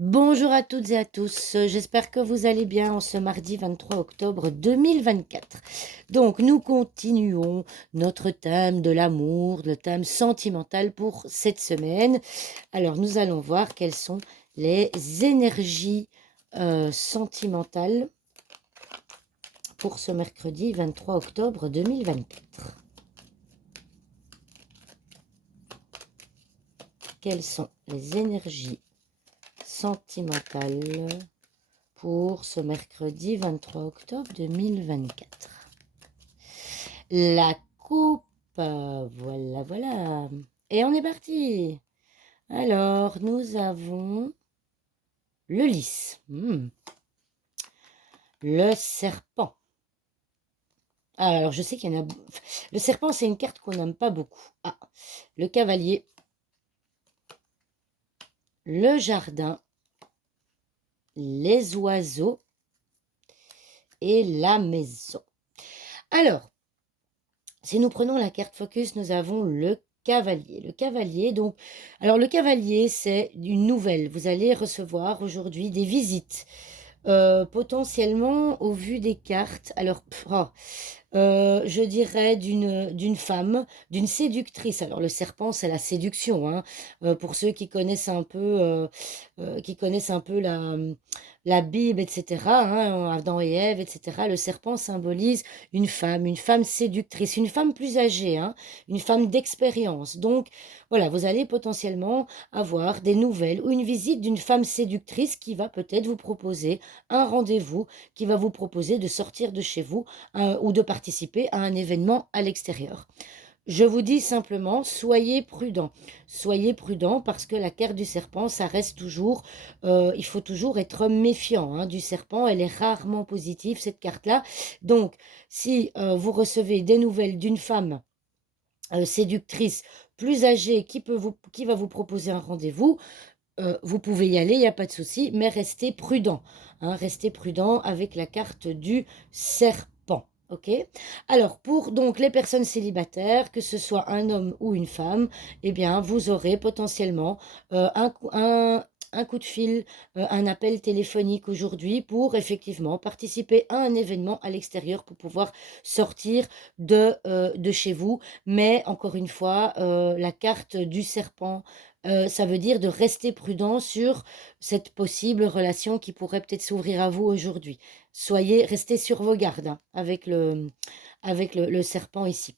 Bonjour à toutes et à tous, j'espère que vous allez bien en ce mardi 23 octobre 2024. Donc nous continuons notre thème de l'amour, le thème sentimental pour cette semaine. Alors nous allons voir quelles sont les énergies sentimentales pour ce mercredi 23 octobre 2024. Quelles sont les énergies sentimentales pour ce mercredi 23 octobre 2024. La coupe, voilà, voilà. Et on est parti. Alors, nous avons le lys, le serpent. Alors, je sais qu'il y en a... Le serpent, c'est une carte qu'on n'aime pas beaucoup. Ah, le cavalier, le jardin, les oiseaux et la maison. Alors, si nous prenons la carte focus, nous avons le cavalier. Le cavalier, donc, alors le cavalier, c'est une nouvelle. Vous allez recevoir aujourd'hui des visites. Potentiellement, au vu des cartes, alors, je dirais d'une femme, d'une séductrice. Alors le serpent, c'est la séduction, hein. Pour ceux qui connaissent un peu la Bible, etc., hein, Adam et Ève, etc., le serpent symbolise une femme séductrice, une femme plus âgée, hein, une femme d'expérience. Donc voilà, vous allez potentiellement avoir des nouvelles ou une visite d'une femme séductrice qui va peut-être vous proposer un rendez-vous, qui va vous proposer de sortir de chez vous ou de participer à un événement à l'extérieur. Je vous dis simplement, soyez prudents. Soyez prudents parce que la carte du serpent, ça reste toujours, il faut toujours être méfiant, hein, du serpent. Elle est rarement positive, cette carte-là. Donc, si vous recevez des nouvelles d'une femme séductrice, plus âgée, qui va vous proposer un rendez-vous, vous pouvez y aller, il n'y a pas de souci, mais restez prudent, hein, restez prudent avec la carte du serpent. Ok. Alors, pour donc les personnes célibataires, que ce soit un homme ou une femme, eh bien, vous aurez potentiellement un coup de fil, un appel téléphonique aujourd'hui pour effectivement participer à un événement à l'extérieur pour pouvoir sortir de chez vous. Mais encore une fois, la carte du serpent, ça veut dire de rester prudent sur cette possible relation qui pourrait peut-être s'ouvrir à vous aujourd'hui. Restez sur vos gardes, hein, avec le serpent ici.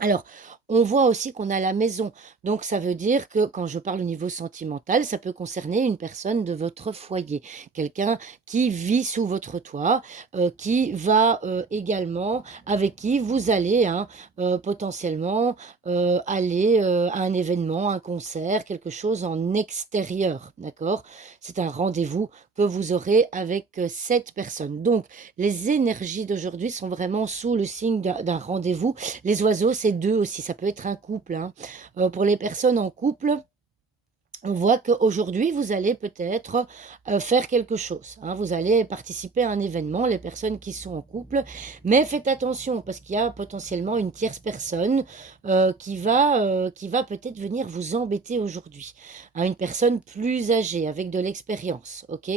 Alors, on voit aussi qu'on a la maison. Donc, ça veut dire que quand je parle au niveau sentimental, ça peut concerner une personne de votre foyer, quelqu'un qui vit sous votre toit, qui va également, avec qui vous allez, hein, potentiellement aller à un événement, un concert, quelque chose en extérieur, d'accord? C'est un rendez-vous que vous aurez avec cette personne. Donc, les énergies d'aujourd'hui sont vraiment sous le signe d'un rendez-vous. Les oiseaux, c'est deux aussi, ça peut être un couple, hein. Pour les personnes en couple, on voit qu'aujourd'hui, vous allez peut-être faire quelque chose, hein. Vous allez participer à un événement, les personnes qui sont en couple, mais faites attention parce qu'il y a potentiellement une tierce personne qui va peut-être venir vous embêter aujourd'hui, hein, une personne plus âgée, avec de l'expérience, ok?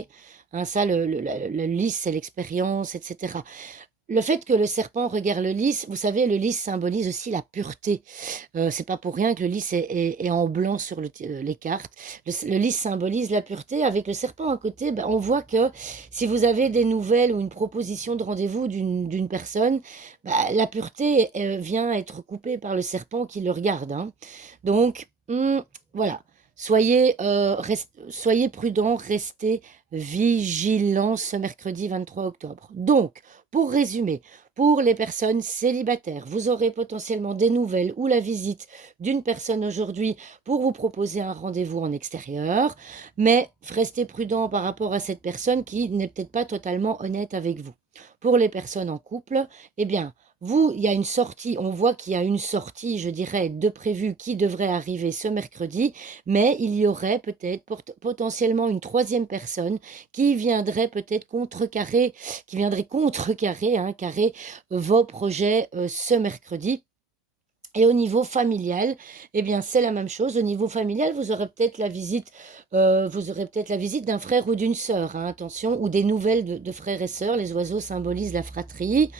Hein, ça, le lys, c'est l'expérience, etc. Le fait que le serpent regarde le lys, vous savez, le lys symbolise aussi la pureté. C'est pas pour rien que le lys est en blanc sur les cartes. Le lys symbolise la pureté. Avec le serpent à côté, ben, on voit que si vous avez des nouvelles ou une proposition de rendez-vous d'une personne, ben, la pureté vient être coupée par le serpent qui le regarde, hein. Donc, voilà. Soyez prudents, restez vigilants ce mercredi 23 octobre. Donc, pour résumer, pour les personnes célibataires, vous aurez potentiellement des nouvelles ou la visite d'une personne aujourd'hui pour vous proposer un rendez-vous en extérieur, mais restez prudent par rapport à cette personne qui n'est peut-être pas totalement honnête avec vous. Pour les personnes en couple, eh bien, vous, il y a une sortie, on voit qu'il y a une sortie, je dirais, de prévu qui devrait arriver ce mercredi, mais il y aurait peut-être potentiellement une troisième personne qui viendrait peut-être contrecarrer, hein, carrer vos projets ce mercredi. Et au niveau familial, eh bien, c'est la même chose. Au niveau familial, vous aurez peut-être la visite d'un frère ou d'une sœur, hein, attention, ou des nouvelles de frères et sœurs. Les oiseaux symbolisent la fratrie.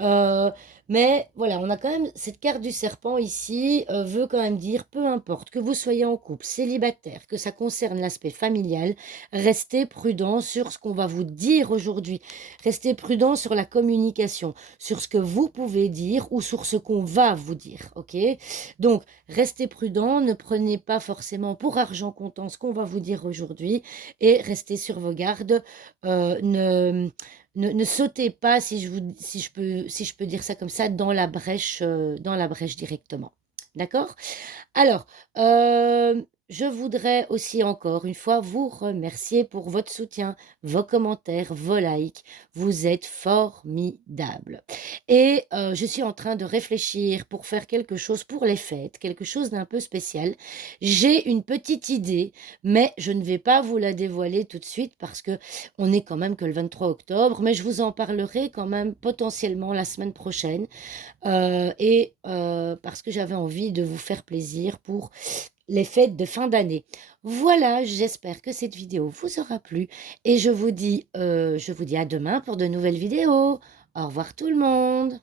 Heu, mais voilà, on a quand même cette carte du serpent ici, veut quand même dire, peu importe que vous soyez en couple, célibataire, que ça concerne l'aspect familial, restez prudent sur ce qu'on va vous dire aujourd'hui. Restez prudent sur la communication, sur ce que vous pouvez dire ou sur ce qu'on va vous dire, OK? Donc restez prudent, ne prenez pas forcément pour argent comptant ce qu'on va vous dire aujourd'hui et restez sur vos gardes, ne sautez pas, si je peux dire ça comme ça, dans la brèche directement. D'accord? Alors, je voudrais aussi encore une fois vous remercier pour votre soutien, vos commentaires, vos likes. Vous êtes formidables et je suis en train de réfléchir pour faire quelque chose pour les fêtes, quelque chose d'un peu spécial. J'ai une petite idée, mais je ne vais pas vous la dévoiler tout de suite parce que on est quand même que le 23 octobre, mais je vous en parlerai quand même potentiellement la semaine prochaine. Parce que j'avais envie de vous faire plaisir pour les fêtes de fin d'année. Voilà, j'espère que cette vidéo vous aura plu et je vous dis à demain pour de nouvelles vidéos. Au revoir tout le monde.